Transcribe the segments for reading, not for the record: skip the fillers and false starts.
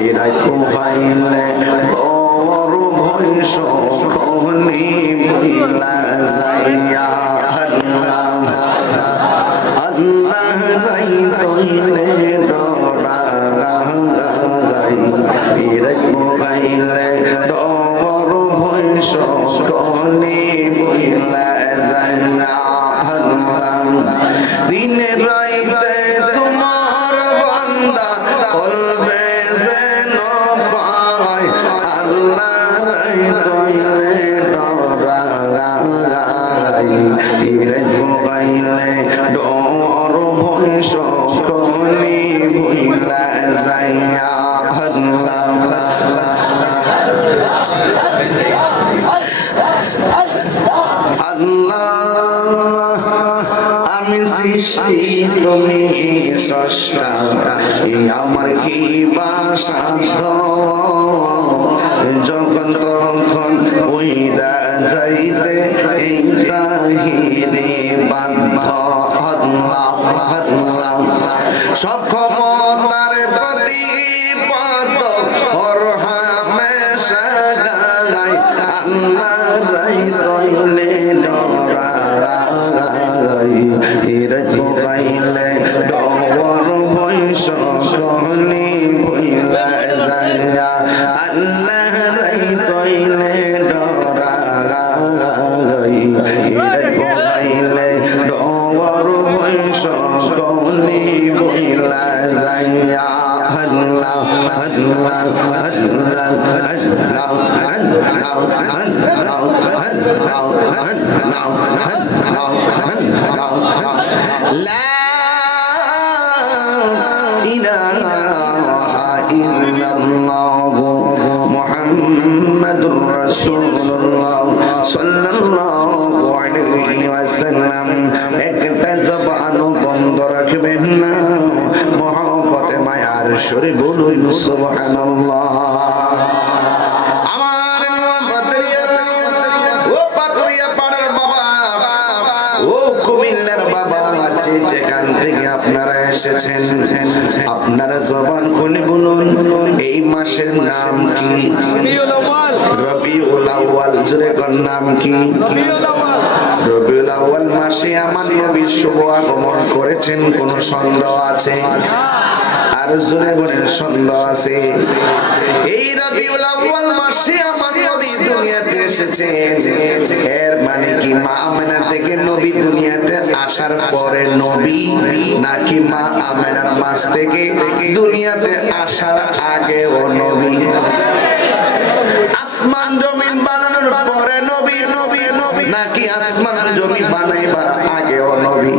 এরাই পোহাইলে বড় ভয় সকলি বইলা যাইয়া আল্লাহ রাই তৈলে ডরাই এরাই পোহাইলে বড় ভয় সকলি বইলা যাইয়া দিনে রাইতে তোমার বান্দা কলবে যেন পায় আল্লাহ রাই তৈলে ডরাই ইরে গাইলে ডর ভয় সকলি ভুইলা যাইয়া আল্লাহ আমি সৃষ্টি তুমি স্রষ্টা আমার কি বাসাধ্য যখন তখন ওইরা যাইতে এই তাহিরে বাধ্য সব ক্ষমতার প্রতিপদ হরহামেশা গায় আল্লাহ রাই তৈলে ডরাই হিরত গাইলে ডর ভয় সকলি ভইলা যাইয়া আল্লাহ রাই তৈলে ডরাই হিরত গাইলে ডর ভয় সকলি ভইলা যাইয়া আল্লাহ আল্লাহ আল্লাহ লা ইলাহা ইল্লাল্লাহ মুহাম্মাদুর রাসূলুল্লাহ সাল্লাল্লাহু আলাইহি ওয়াসাল্লাম একটা জবান বন্ধ রাখবেন না মহব্বতে মায়ার সুরে বলুন সুবহানাল্লাহ আমার ও পাতুরিয়া পাড়ার বাবা ও কুমিল্লার বাবা যেখান থেকে আপনারা এসেছেন আপনারা জবান খুলে বলুন এই মাসের নাম কি রবিউল আউয়াল জোরে কোন নাম কি রবিউল আউয়াল মাসে আমার নবী শুভ আগমন করেছেন কোন সন্দেহ আছে আর জোরে বলেন সন্দেহ আছে এই রবিউল আউয়াল মাসে আমার নবী দুনিয়াতে এসেছেন এর মানে কি মা আমেনা থেকে নবী দুনিয়াতে আসার পরে নবী নাকি মা আমেনার মাস থেকে দুনিয়াতে আসার আগে ও নবী আসমান জমিন বানানোর পরে নবী নবী নবী নাকি আসমান জমিন বানাইবার আগে ও নবী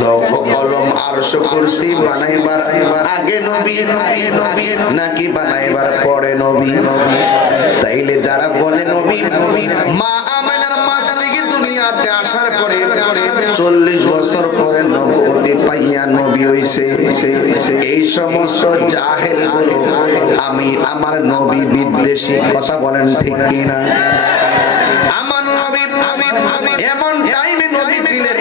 লৌহ কলম আরশ কুরসি বানাইবার আগে নবী নবী নবী নাকি বানাইবার পরে নবী তাইলে যারা বলে নবী নবী মা আমেনার মাস থেকে দুনিয়াতে আসার পরে 40 বছর পরে নবুয়তি পাইয়া নবী হইছে এই সমস্ত জাহেল গুলো আমি আমার নবী বিদ্বেষী কথা বলেন ঠিক কি না আমার নবী এমন টাইমে নবী ছিলেন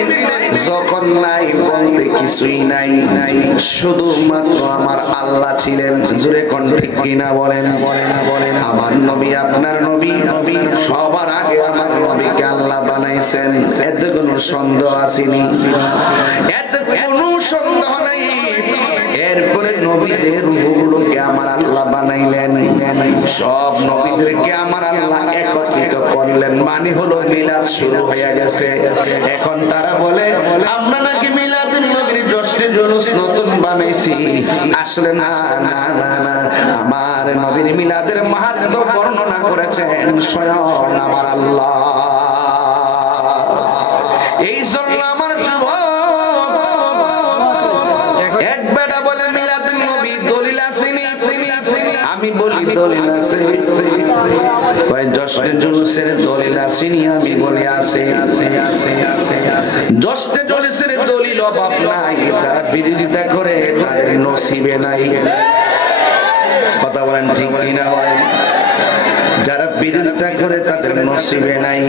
যখন নাই বলতে কিছুই নাই শুধুমাত্র আমার আল্লাহ ছিলেন জোরে কোন ঠিক কি না বলেন আমার নবী আপনার নবী সবার আগে আমার নবীকে আল্লাহ বানাইছেন এতে কোনো সন্দেহ আসেনি এতে কোনো সন্দেহ নাই এরপরে নবীদের রূহগুলোকে আমার আল্লাহ বানাইলেন সব নবীদেরকে আমার আল্লাহ একত্রিত করলেন মানে হলো মিলাদ শুরু হয়ে গেছে এখন তারা বলে আমরা নাকি মিলাদুন নবীর জশ্নে জুলুস নতুন বানাইছি আসলে না না না না আমার নবীর মিলাদের মাহাত্ম্য বর্ণনা করেছেন স্বয়ং আমার আল্লাহ এই জন্য আমার যুবক এক বেটা বলে মিলাদুন নবী দলিল আসেনি আমি বলি দলিল আছে কয় জশ্নে জুলুসের দলিল আসেনি আমি বলি আছে জশ্নে জুলুসের দলিল অভাব নাই যারা বিরোধিতা করে তাদের নসিবে নাই কথা বলেন ঠিক কি না ভাই যারা বিরোধিতা করে তাদের নসিবে নাই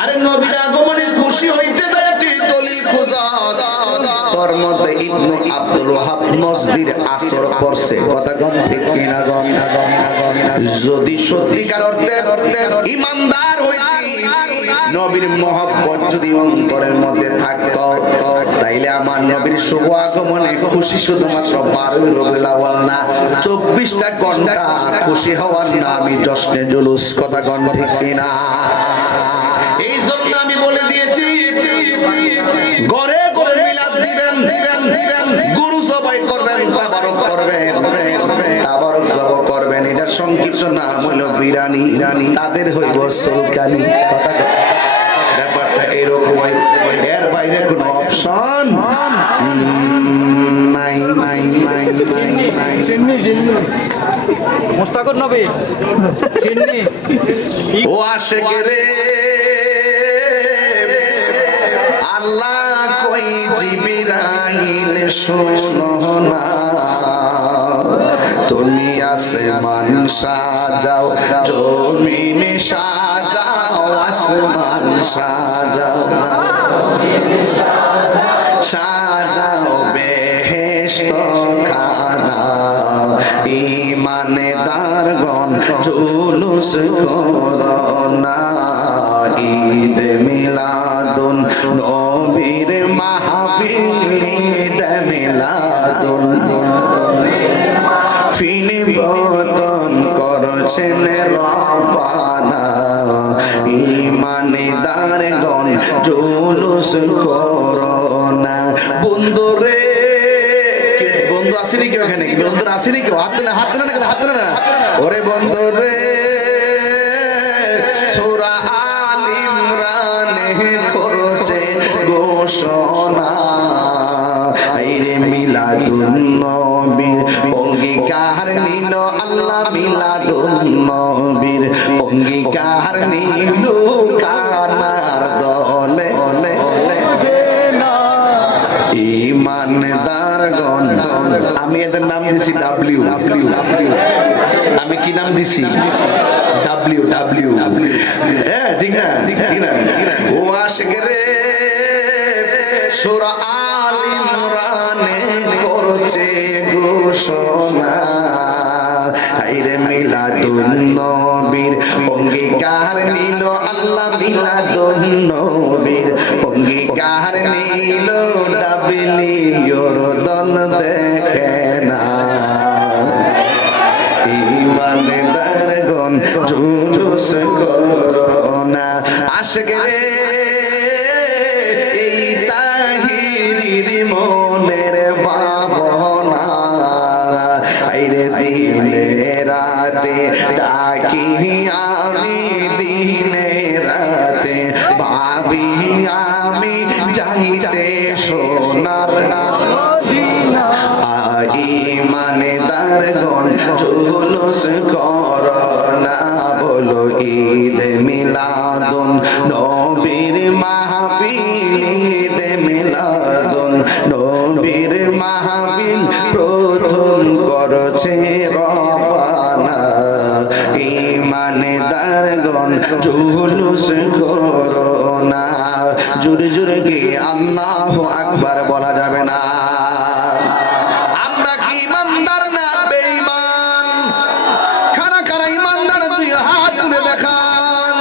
আরে নবীর আগমনে খুশি হইতে যায় তুই দলিল খোঁজাস মক্কার মধ্যে ইবনে আব্দুল ওয়াহাব মসজিদে আসর পড়ছে কথা কম ঠিক কিনা গম না যদি সত্যিকার অর্থে ঈমানদার হইতি নবীর মহব্বত যদি অন্তরের মধ্যে থাকতো তাইলে আমার নবীর শুভ আগমনে খুশি শুধুমাত্র 12 রবিউল আউয়াল না 24টা ঘন্টা খুশি হওয়ার নামই জশ্নে জুলুস কথা কম ঠিক কিনা এই জন্য আমি বলে দিয়েছি ঘরে ঘরে মিলাদ দিবেন গরু জবাই করবেন তাবারক করবেন তাবারক জবাই করবেন এটার সংক্ষিপ্ত নাম হলো বিরানি তাদের হইব সুলকানি ব্যাপারটা এরকম এর বাইরে কোনো অপশন নাই মুস্তাকুর নবী চিন্নি ও আশেকে রে আল্লাহ কই জিবরাইল শোনো না তুমি আসমান সাজাও জমিন সাজাও আসমান সাজাও সাজাও বেহেশত খানা ঈমানদারগণ জুলুস করোনা ঈদ মিলাদুন নবীর মাহফিল ঈদ মিলাদুন ফিনি বদন করছেন রব্বানা ঈমানদারগণ জুলুস করোনা বন্ধুরে বন্ধু আসেনি কেউ এখানে বন্ধুরা আসেনি কেউ হাত তুলে না ওরে বন্ধুরে সূরা আল ইমরানে করছে ঘোষণা আইরে মিলাদুন নবীর অঙ্গীকার নিল আল্লাহ মিলাদুন নবীর অঙ্গীকার নিল কানার দলে ঈমানদারগণ আমি এদের নাম দিছি ডাব্লিউ আমি কি নাম দিছি ডাব্লিউ হ্যাঁ ঠিক না ও আশিক রে সূরা আল ইমরানে করছে ঘোষণা আইরে মিলাদুন নবীর অঙ্গীকার নিল আল্লাহ মিলাদুন নবীর অঙ্গীকার নিল ডাবলিউর দল দেখে না ঈমানদারগণ জুলুস করোনা আশিক রে এই তাহিরির মনের ভাবনা আইরে দিনে রাতে ডাকি আমি দিনে রাতে ভাবি আমি যাইতে সোনার ঈমানদারগণ জুলুস করোনা বলো ঈদ মিলাদুন নবীর মাহফিল ঈদ মিলাদুন নবীর মাহফিল প্রথম করছে রব্বানা ঈমানদারগণ জুলুস করোনা জোরে জোরে কি আল্লাহু আকবার বলা যাবে না আমরা কি ইমানদার না বেঈমান কারা কারা ইমানদার দুই হাত তুলে দেখান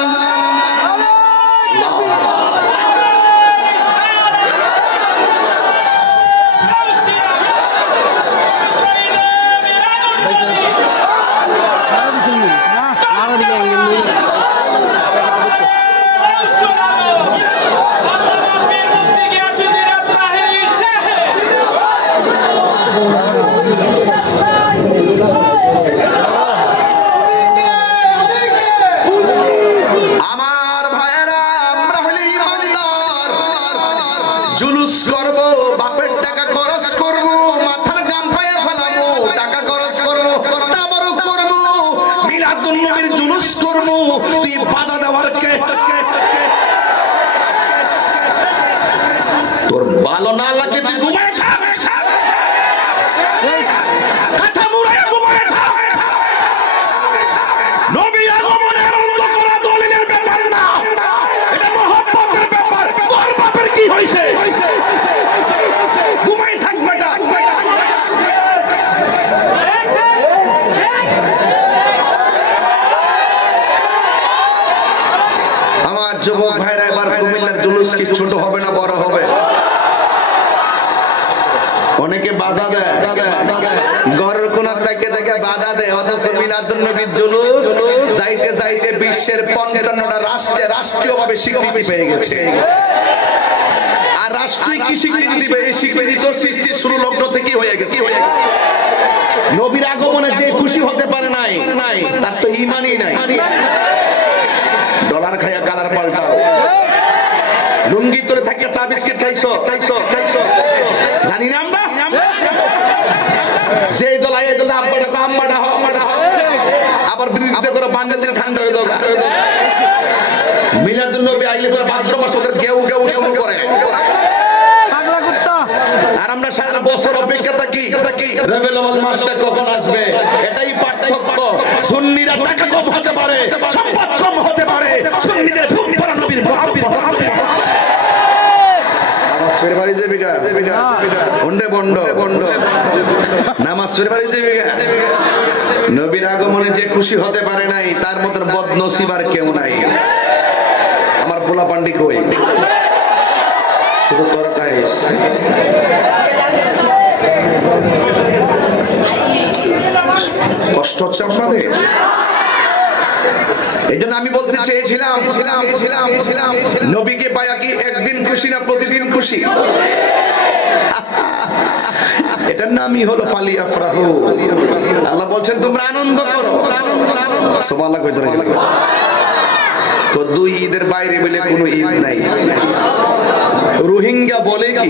জুলুস কি ছোট হবে না বড় হবে? অনেকে বাধা দেয়, ঘরের কোন থেকে থেকে বাধা দেয়, অথচ মিলাদুন নবীর জুলুস যাইতে যাইতে বিশ্বের ৫৫টা রাষ্ট্রে রাষ্ট্রীয়ভাবে স্বীকৃতি পেয়ে গেছে। আর রাষ্ট্রীয় কি স্বীকৃতি দিবে? এই স্বীকৃতি তো সৃষ্টির শুরু লগ্ন থেকেই হয়ে গেছে। নবীর আগমনে যে খুশি হতে পারে নাই, তার তো ঈমানই নাই। ডলার খাইয়া কালার পাল্টাও, লুঙ্গি তোলে থাকিয়া চা বিস্কিট খাইছো, জানি না আমরা সেই দল এই দল আম্মাটা হও, আবার বিরোধিতা করে বাঙাল দিলে ঠান্ডা হয়ে যাবে। মিলাদুন নবী আইলে পরে ভাদ্র মাস ওদের গেউ গেউ শুরু করে, আর আমরা সারা বছর অপেক্ষা থাকি রবিউল আউয়াল মাসটা কখন আসবে। এটাই পার্থক্য। সুন্নিরা টাকা কম হতে পারে, সম্পদ কম হতে পারে, সুন্নিদের ঘুম পড়া নবীর মহব্বত। নামাজ ফের বাড়ি যাবিগা বন্ডে বন্ড নামাজ ফের বাড়ি যাবিগা। নবীর আগমনে যে খুশি হতে পারে নাই, তার মতো বদনসিব আর কেউ নাই। আমার পোলা পান্ডি কই, শুধু তোরা তাই কষ্ট হচ্ছে আপনাদের। এই জন্য আমি বলতে চেয়েছিলাম নবীকে পায়া কি একদিন খুশি না প্রতিদিন খুশি? এটার নামই হলো ফালিয়া ফরাহু। আল্লাহ বলছেন তোমরা আনন্দ করো। সুবহানাল্লাহ কইতে না, দুই ঈদের বাইরে বলে কোনো ঈদ নাই। রোহিঙ্গা বলে কি?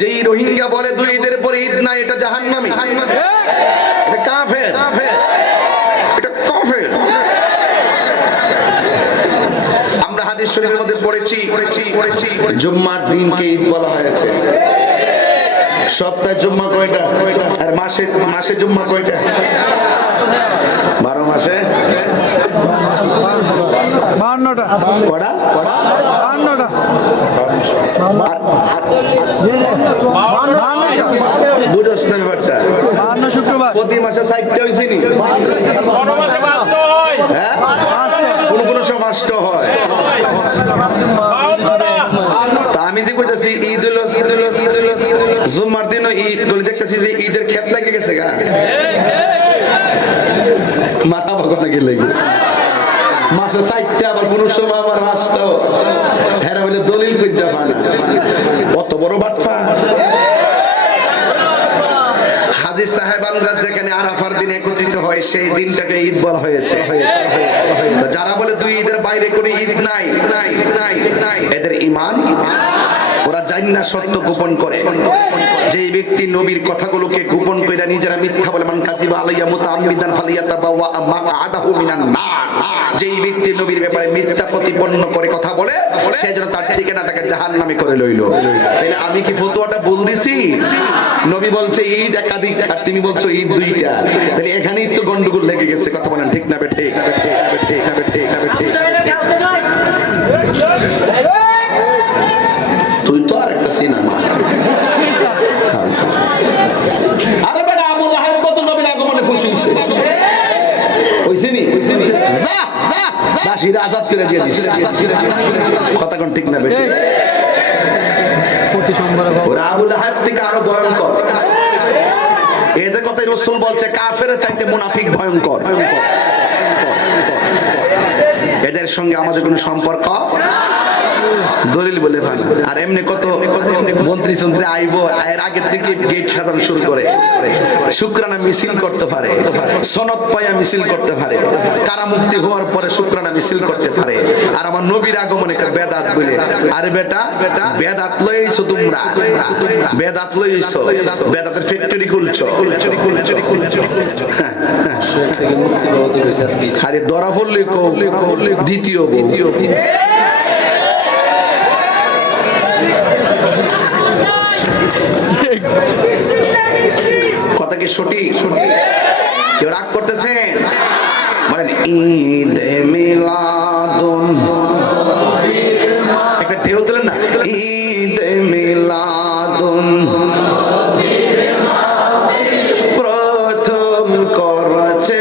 যেই রোহিঙ্গা বলে দুই ঈদের পরে ঈদ নাই, এটা জাহান্নামী, এটা কাফের, এটা কাফের। আমরা হাদিস শরীফের মধ্যে পড়েছি জুম্মার দিনকে ঈদ বলা হয়েছে। সপ্তাহে জুম্মা কয়টা? আর মাসে জুম্মা কয়টা? 12 মাসে 52টা। কটা? 52টা। বুঝোস না ব্যাপারটা? 52 শুক্রবার। প্রতি মাসে 4টা হইছে নি? হ্যাঁ, কোন সব 5টা হয়। তা আমি যে কইতাছি ঈদ হলো জুম্মার দিনও ঈদ বলে দেখতেছি যে ঈদের ক্ষেত লাগে গেছে গা। মাথা বাগনা গেলে মাসে 4টা, আবার কোন সময় আবার 5টাও। হেরা বলে দলিল কইটা পানা, কত বড় বাটফা। হাজী সাহেবানরা যেখানে আরাফার দিন একত্রিত হয়, সেই দিনটাকে ঈদ বলা হয়েছে। যারা বলে দুই ঈদের বাইরে কোনো ঈদ নাই, এদের ঈমান, ওরা জান্না সত্য গোপন করে। যে ব্যক্তি নবীর কথাগুলোকে গোপন করে নিজেরা মিথ্যা বলে, মান কাযিবা আলাইয়া মুতাআম্মিদান ফালিয়াতাবাওয়া মাকআদাহু মিনান নার, যেই ব্যক্তি নবীর ব্যাপারে মিথ্যা প্রতিপন্ন করে কথা বলে, সে যেন তার ঠিকানাটাকে জাহান্নামে করে লইল। তাহলে আমি কি ফতোয়াটা ভুল দিছি? নবী বলছে ঈদ একাধিক, আর তুমি বলছো ঈদ 2টা। তাহলে এখানেই তো গন্ডগোল লেগে গেছে। কথা বলেন ঠিক না বেঠিক? তুই তো আর একটা সিনেমা। আরে বেটা, আবু লাহাব কত নবীর আগমনে খুশি হইছে, হইছে নি? যা দাসীরা আজাদ করে দিয়ে দিছে। কথা কোন ঠিক না বেঠিক? ওরা আবু লাহাব থেকে আরো ভয়ঙ্কর। এদের কথাই রাসূল বলছে কাফেরের চাইতে মুনাফিক ভয়ঙ্কর। এদের সঙ্গে আমাদের কোনো সম্পর্ক দলিল বলে ভালো। আর এমনি কত মন্ত্রী আইবো, এর আগে থেকে গেট সাজানো শুরু করে, শুকরানা মিছিল করতে পারে, সনদ পায়া মিছিল করতে পারে, কারামুক্তি হওয়ার পরে শুকরানা মিছিল করতে পারে। আর আমার নবীর আগমনে বেদাত বলে। আরে বেটা, বেদাত লইছো তোমরা, বেদাত লইছো, বেদাতের ফ্যাক্টরি খুলছো। খালি ধরা পড়লে দ্বিতীয় কথা কি সঠিক? কেউ রাগ করতেছেন? বলেন ঈদ মিলাদুন, একটা ঢেউ দিলেন না? ঈদ মিলাদুন প্রথম করছে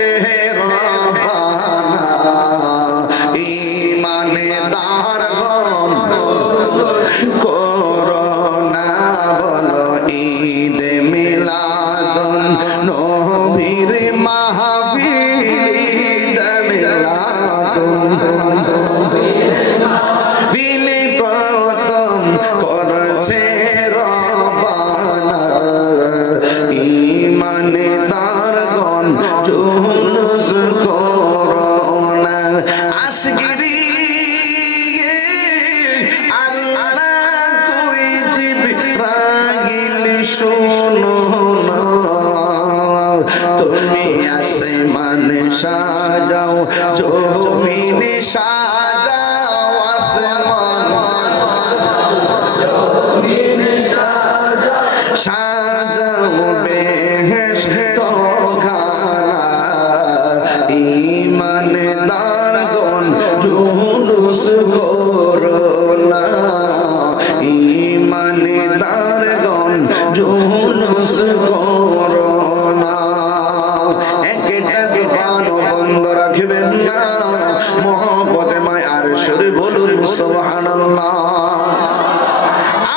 শোনো না, তুমি আসমানে সাজাও, জমিনে সাজাও, আসমান সাজাও বেহেশত খানা, ঈমানদারগণ জুলুস করো না, ঈমানদারগণ জুলুস করো না। একটা জবান বন্ধ রাখবেন না, মহব্বতে মায়ার সুরে বলুন সুবহানাল্লাহ।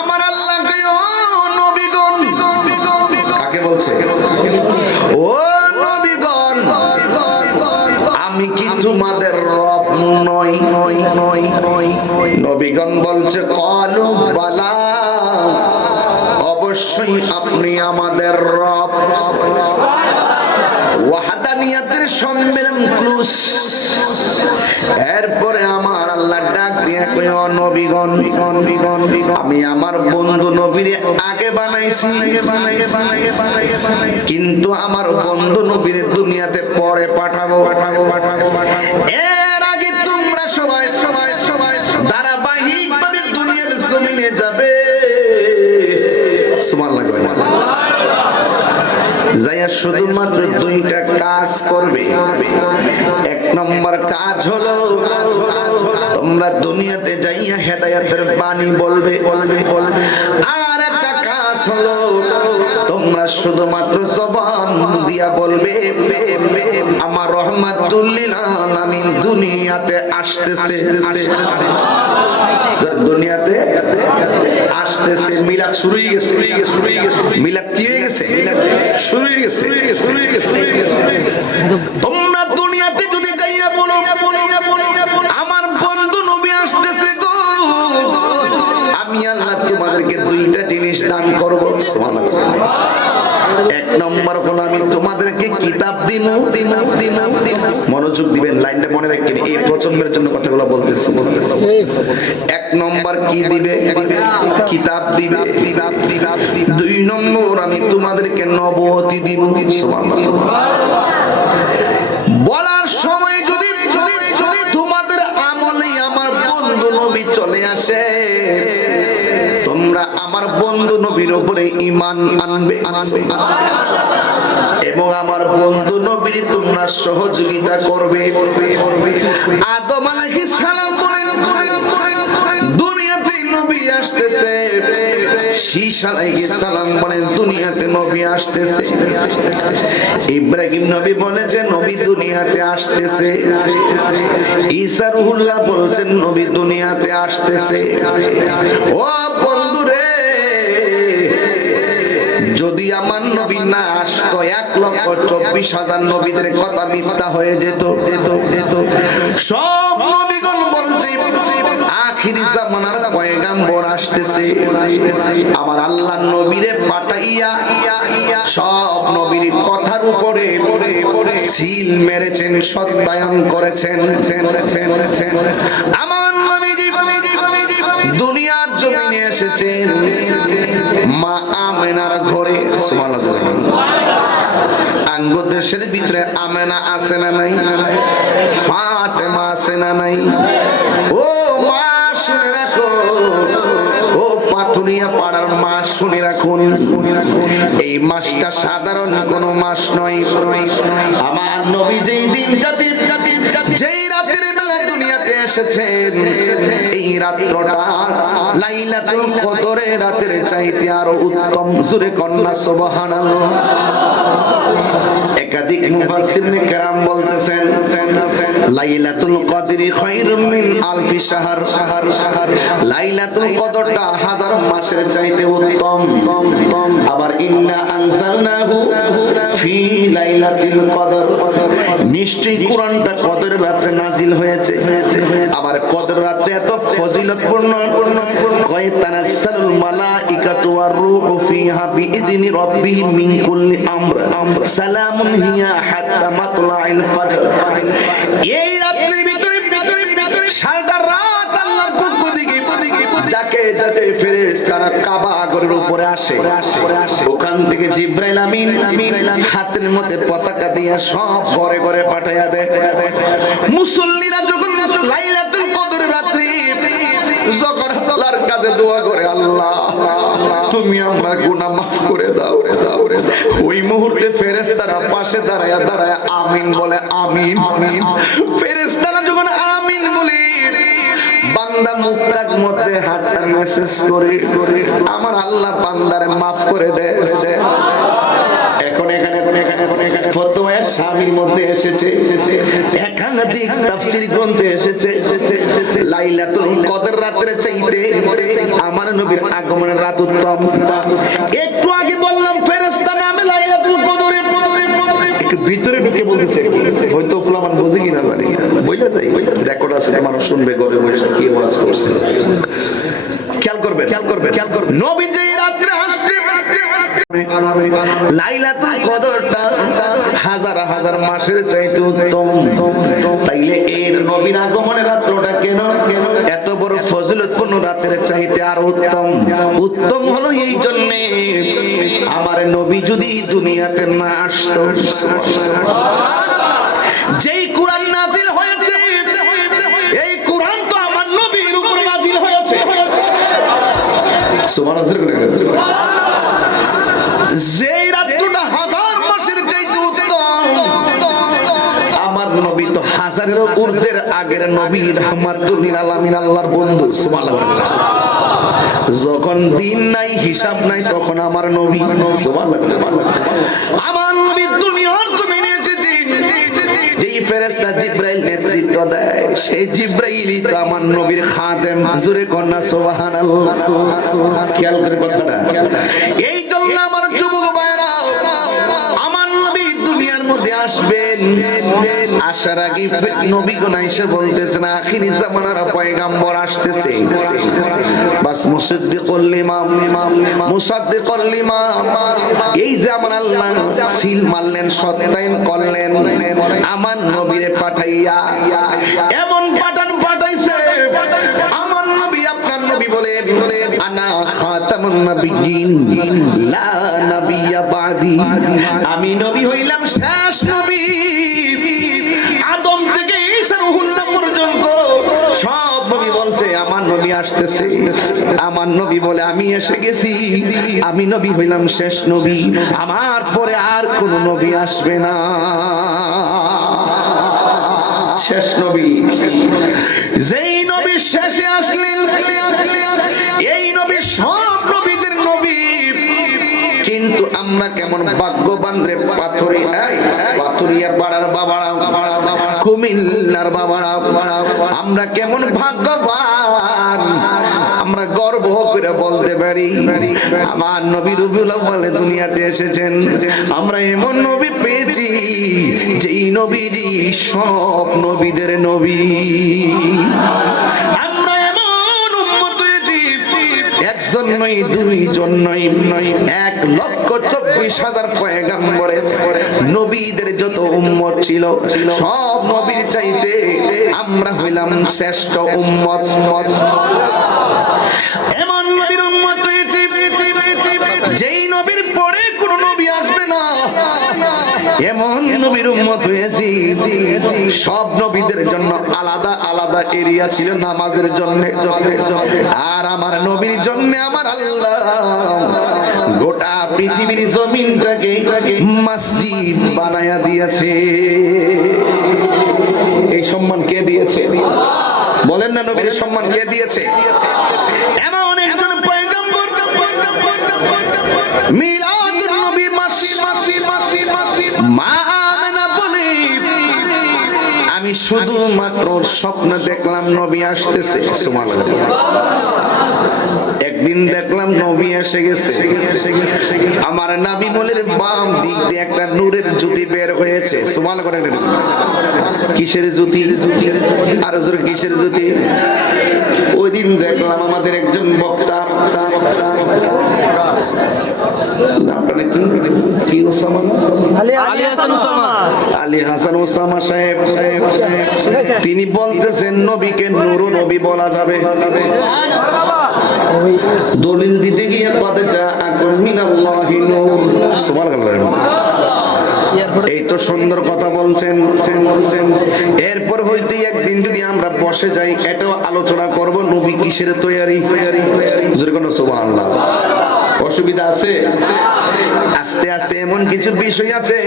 আমার আল্লাহকে ও নবীগণ, কাকে বলছে? ও নবীগণ, আমি কি তোমাদের রব নই? নবীগণ বলছে ক্বালু বালা, অবশ্যই আপনি আমাদের রব। ওয়াহদানিয়াতের সম্মেলন ক্লুস। এরপরে আমার আল্লাহ ডাক দিয়ে কয় ও নবীগণ, আমি আমার বন্ধু নবীরে আগে বানাইছি, কিন্তু আমার বন্ধু নবীরে দুনিয়াতে পরে পাঠাবো। এর আগে তোমরা সবাই ধারাবাহিকভাবে দুনিয়ার জমিনে যাবে। সুবহানাল্লাহ। যাইয়া শুধুমাত্র দুইটা কাজ করবে। এক নম্বর কাজ হলো তোমরা দুনিয়াতে যাইয়া হেদায়েতের বাণী বলবে। আর একটা কাজ হলো তোমরা শুধুমাত্র জবান দিয়া বলবে আমার রহমাতুল লিল আলামিন দুনিয়াতে আসতেছে, দুনিয়াতে আসতেছে। মিলাদ শুরু হয়ে গেছে, মিলাদ কি হয়ে গেছে? শুরু হয়ে গেছে। তোমরা দুনিয়াতে যদি যাইয়া বলো আমার বন্ধু নবী আসতেছে গো, আমি আল্লাহ তোমাদেরকে দুইটা জিনিস দান করব। সুবহানাল্লাহ। এক নম্বর হলো আমি তোমাদেরকে কিতাব দিব। মনোযোগ দিবেন, লাইনটা মনে রাখবেন, এই প্রজন্মের জন্য কথাগুলো বলতেছি। এক নম্বর কি দিবে? কিতাব দিবে। দুই নম্বর আমি তোমাদেরকে নবুয়তি দিব। সুবহানাল্লাহ। বলার সময় যদি তোমাদের আমলে আমার বন্ধু নবী চলে আসে, তোমরা আমার বন্ধু নবীর উপরে ঈমান আনবে এবং আমার বন্ধু নবীর তোমরা সহযোগিতা করবে। আদম আলাইহিস সালাম বলেন দুনিয়াতে নবী আসতেছে, শীশ আলাইহিস সালাম বলেন দুনিয়াতে নবী আসতেছে, ইব্রাহিম নবী বলেছেন নবী দুনিয়াতে আসতেছে, ঈসা রুহুল্লাহ বলছেন নবী দুনিয়াতে আসতেছে। ও বন্ধুরে, যদি আমার নবী না আসতো 1,24,000 নবীদের কথা মিথ্যা হয়ে যেত। সব নবীগণ বলছে আখিরি জামানার পয়গাম্বর আসতেছে। আমার আল্লাহ নবীরে পাঠাইয়া সব নবীর কথার উপরে সিল মেরেছেন, সত্যায়ন করেছেন। আমার নবীজি দুনিয়ার জমিনে এসেছেন মা আমেনার ঘরে। সুবহানাল্লাহ। আঙ্গুর দেশের ভিতরে আমেনা আছে না নাই? ফাতেমা আছে না নাই? ও মা শুনে রাখো, ও পাথুরিয়া পাড়ার মা শুনে রাখুন, এই মাসটা সাধারণ কোনো মাস নয়। আমার নবী যেই দিনটাতে যেই রাতের বেলা দুনিয়াতে এসেছেন, এই রাত্রটা লাইলাতুল কদরের রাতের চাইতে আরো উত্তম। জোরে কন্যা সুবহানাল্লাহ। একাধিক মুফাসসিরিনে কেরাম বলতেছেন লাইলাতুল কদরি খায়রুম মিন আলফি শাহর। লাইলাতুল কদরটা হাজার মাসের চাইতে উত্তম। আবার ইন্না আনজালনাহু ফি লাইলাতুল কদর, নিশ্চয়ই কোরআনটা কদর রাতে নাজিল হয়েছে। আবার কদর রাতে এত ফজিলতপূর্ণ, কয় তানাজ্জালুল মালাইকাতু ওয়ার রূহু ফিহা বিইذনি রাব্বিহিম মিন কুল্লি আমর সালামুন হিয়া হাত্তা মাতলাইল ফজর। এই রাতের ভিতরে সারাটা রাত আল্লাহর পক্ষ থেকে যাকে জায়গায় ফেরেশতারা কাবা ঘরের উপরে আসে, ওখান থেকে জিবরাইল আমিন হাতের মধ্যে পতাকা দিয়ে সব ঘরে ঘরে পাঠাইয়া দেয়। মুসল্লিরা যখন লাইলাতুল কদর রাত্রি যখন আল্লাহর কাছে দোয়া করে, আল্লাহ তুমি আমার গুনাহ মাফ করে দাও, ওই মুহূর্তে ফেরেশতারা পাশে দাঁড়ায়া দাঁড়ায়া আমিন বলে, আমিন। ফেরেশতারা যখন আমিন বলে, বান্দা মুক্তার মধ্যে হাতটা মেসেজ করে আমার আল্লাহ বান্দারে মাফ করে দেয়। এখন এখানে ফতোয়া স্বামীর মধ্যে এসেছে, একাধিক তাফসীর গ্রন্থে এসেছে লাইলাতুল কদর রাতের চাইতে আমার নবীর আগমনের রাত উত্তম। একটু আগে বললাম ফেরেশতা নামে লাইলাতুল কদরের একটু ভিতরে ঢুকে বলতেছে, হয়তো ফুলামান বুঝে কিনা জানি, বুঝা যায় রেকর্ড আছে, মানুষ শুনবে ঘরে বসে কি ওয়াজ করছে। খেয়াল করবে নবী যে রাত্রে আসছে, লাইলাতুল কদরটা হাজার হাজার মাসের চাইতে উত্তম। তাইলে এর নবীর আগমনের রাতটা কেন এত বড় ফজিলতপূর্ণ রাতের চাইতে আর উত্তম হলো এই জন্য, আমার নবী যদি দুনিয়াতে না আসতো, যেই কোরআন নাজিল হয়েছে এই কোরআন তো আমার নবীর উপর নাজিল হয়েছে। সুবহানাল্লাহ। যেই রাতটা হাজার মাসের চাইতে উত্তম, আমার নবী তো হাজারেরও ঊর্ধ্বের আগের নবী, রাহমাতুল লিল আলামিন, আল্লাহর বন্ধু। সুবহানাল্লাহ। যখন দিন নাই হিসাব নাই তখন আমার নবী, সুবহানাল্লাহ, আমার নবী দুনিয়ার জমিনে এসেছে। যেই ফেরেশতা জিবরাইল নেতৃত্ব দেয়, সেই জিবরাইলই তো আমার নবীর খাদেম। জোরে কন্যা সুবহানাল্লাহ। খেয়াল করে কথাটা। এই জন্য আমার যুবক ভাইরা, আমার নবী দুনিয়ার মধ্যে আসবেন, আসার আগে নবীগণ এসে বলতেছেন আখিরি জামানার পয়গাম্বর আসতেছে, বাস মুসাদ্দিকুল লিমা, মুসাদ্দিকুল লিমা। এই যে আমার আল্লাহ সিল মারলেন, সত্যায়ন করলেন, আমার নবীরে পাঠাইয়া এমন পাঠাইছে, আমার নবী আপনার নবী বলেন আনা খাতামুন নবিয়্যিন লা নাবিয়্যা বাদি, আমি নবী হইলাম শেষ নবী। আদম থেকে ঈসা রুহুল্লাহ পর্যন্ত সব নবী বলছে আমার নবী আসতেছে, আমার নবী বলে আমি এসে গেছি, আমি নবী হইলাম শেষ নবী, আমার পরে আর কোন নবী আসবে না। শেষ নবী, যেই নবী শেষে আসলেন, এই নবী সব নবীদের নবী। কিন্তু আমরা কেমন ভাগ্যবান রে পাথরিয়া পাড়ার বাবারা, কুমিল্লার বাবারা, আমরা কেমন ভাগ্যবান, আমরা গর্ব করে বলতে পারি আমার নবী রবিউল আউয়ালে দুনিয়াতে এসেছেন। আমরা এমন নবী পেয়েছি যেই নবীজি সব নবীদের নবী। আমরা এমন উম্মত হয়েছি, একজন নয়, দুইজন নয়, 1,24,000 পয়গাম্বরের নবীদের যত উম্মত ছিল, সব নবীর চাইতে আমরা হইলাম শ্রেষ্ঠ উম্মত। এমন নবীর উম্মত হয়েছি যেই নবীর পরে কোন নবী আসবে না, এমন নবীর উম্মত হয়েছি সব নবীদের জন্য আলাদা আলাদা এরিয়া ছিল নামাজের জন্য, আর আমার নবীর জন্য আমার আল্লাহ গোটা পৃথিবীর জমিনটাকে মসজিদ বানায়া দিয়েছে। এই সম্মান কে দিয়েছে? বলেন না, নবীর সম্মান কে দিয়েছে? এমন একজন পয়গম্বর, মিলাদুন নবী মাস মা আমেনা বলে, আমি শুধুমাত্র স্বপ্ন দেখলাম নবী আসতেছে। সুবহানাল্লাহ। একদিন দেখলাম নবী এসে গেছে, আমার নবী মোলের বাম দিক দিয়ে একটা নূরের জ্যোতি বের হয়েছে। সুবহানাল্লাহ। কিসের জ্যোতি? আর জোরে কিসের জ্যোতি? ওই দিন দেখলাম আমাদের একজন বক্তা, আলী হাসান ওসামা সাহেব, তিনি বলতেছেন নবীকে নূর নবী বলা যাবে। দলিল দিতে গিয়ে কদে জাআকুম মিনাল্লাহি নূর, সুবহানাল্লাহ। এই তো সুন্দর কথা বলছেন। এরপর হইতে একদিন যদি আমরা বসে যাই, এটাও আলোচনা করব নবী কিসের তৈয়ারি। জোরে কোন সুবহানাল্লাহ। অসুবিধা আছে? আস্তে আস্তে এমন কিছু বিষয় আছে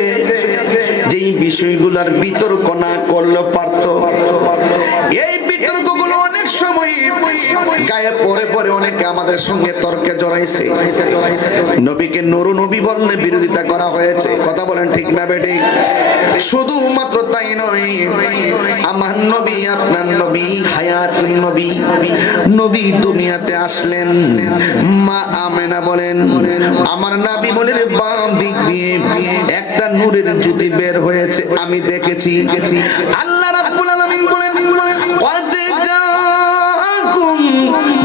যেই বিষয়গুলোর বিতর্ক না করলে পারত। এই বিতর্কগুলো অনেক সময় গায়ে পরে পরে অনেকে আমাদের সঙ্গে তর্কে জড়াইছে। নবীকে নুরু নবী বললে বিরোধিতা করা হয়েছে। কথা বলেন ঠিক না বেঠিক? শুধুমাত্র তাই নয়, আমার নবী আপনার নবী হায়াতুন নবী, নবী দুনিয়াতে আসলেন। মা আমেনা বলেন, আমার নবী বলে বাম দিক দিয়ে একটা নূরের জ্যোতি বের হয়েছে, আমি দেখেছি। আল্লাহ রাব্বুল আলামিন বলেন, قد جاءكم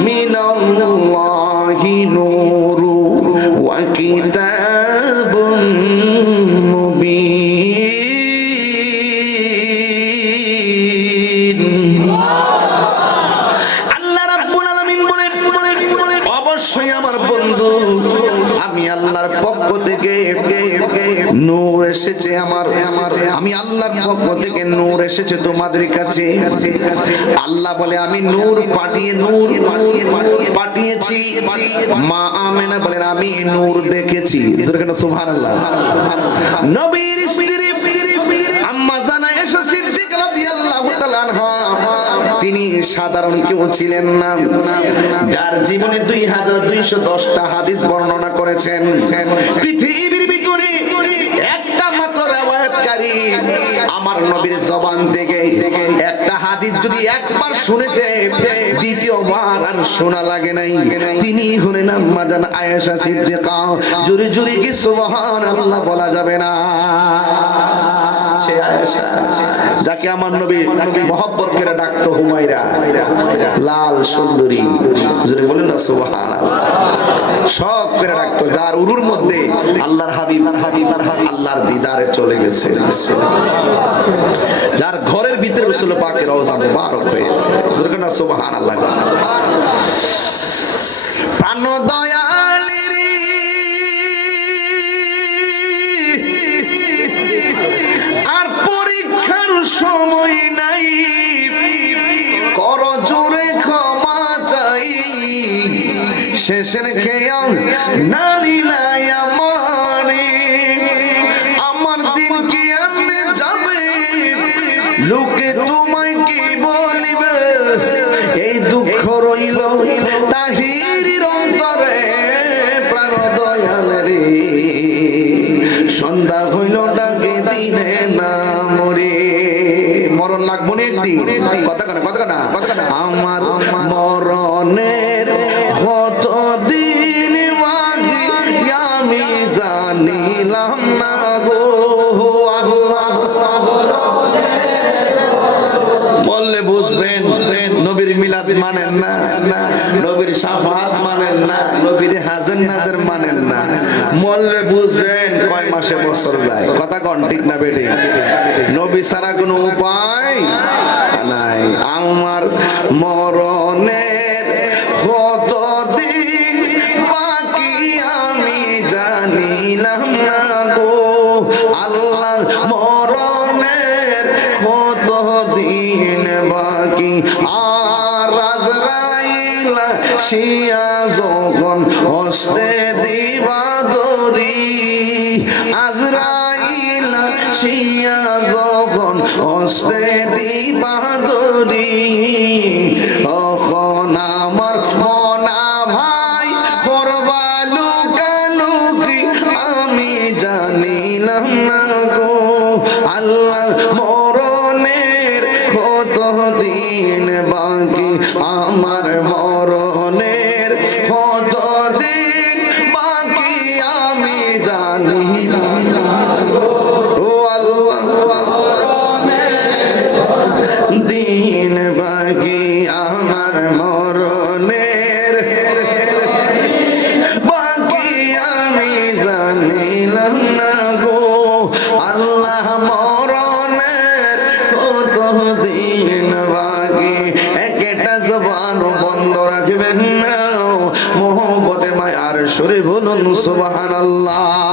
من الله نور وكتاب مبين। আল্লাহ রাব্বুল আলামিন বলেন, অবশ্যই আমার বন্ধু, আমি আল্লাহর পক্ষ থেকে নূর এসেছে। আমি আল্লাহর পক্ষ থেকে নূর এসেছে তোমাদের কাছে। আল্লাহ বলে আমি নূর পাঠিয়েছি। মা আমেনা বলেন আমি নূর দেখেছি। সুবহানাল্লাহ। নবীর স্ত্রী আম্মা জানা আয়েশা সিদ্দিকা রাদিয়াল্লাহু তাআলা আনহা, তিনি সাধারণ কেউ ছিলেন না, যার জীবনে 2210টা হাদিস বর্ণনা করেছেন। পৃথিবীর ভিতরে একটা মাত্র রিওয়ায়াতকারী আমার নবীর জবান থেকে একটা হাদিস যদি একবার শুনেছে, দ্বিতীয়বার আর শোনা লাগে নাই। তিনি হলেন আম্মা জানা আয়েশা সিদ্দিকা। জোরে জোরে কি সুবহানাল্লাহ বলা যাবে না? সে আয়েশা যাকে আমার নবী মহব্বত করে ডাকতো হুমায়রা, লাল সুন্দরী। জোরে বলেন না সুবহানাল্লাহ। শখ করে ডাকতো, যার উরুর মধ্যে আল্লাহর হাবিব আল্লাহর দিদারে চলে গেছে, যার ঘরের ভিতরে রাসূল পাকের রওজা মুবারক হয়েছে। জোরে বলেন না সুবহানাল্লাহ। প্রাণ দয়ালের আর পরীক্ষার সময় নাই, কর জোরে ক্ষমা চাই। শেষের খেয়াল না নিলাই আমার দিন কি এমনি যাবে, লোকে তোমায় কি বলিবে। এই দুঃখ রইল তাহিরির অন্তরে, প্রাণ দয়ালের সন্ধ্যা হইল ডাকে দিনে না মরে। মরণ লাগবো না একদিন, কথা কানা আমার মরণের কত দিন বাকি আমি জানিলাম না গো। বললে বুঝবেন, নবীর মিলাদ মানেন না, নবীর শাফাআত মানেন না, নবীর হাজার নাজার মানেন না, বললে বুঝবেন কয় মাসে বছর যায়। কথা কোন ঠিক না বেটি? নবী ছাড়া কোনো উপায় নাই। আমার মরণের কত দিন বাকি আমি জানিলাম না গো। আল্লাহ মরণের কত দিন বাকি, আর আজরাইল শিয়া যখন হস্তে দিবা দরি, আজরাইল শিয়া যখন হস্তে দিবা দরি, তখন আমার মনা ভাই করবা লুকালুকি আমি জানিলাম না গো। আল্লাহ মরণের কত দিন বাকি, আমার মরণের কত দিন বাকি আমি জানি। ও আল্লাহ দিন বাকি আমার মরণের বাকি আমি জানিলাম না গো। আল্লাহ মরণের কত দিন বাকি, একটা জবান বন্ধ রাখবেন না। সুবহানাল্লাহ।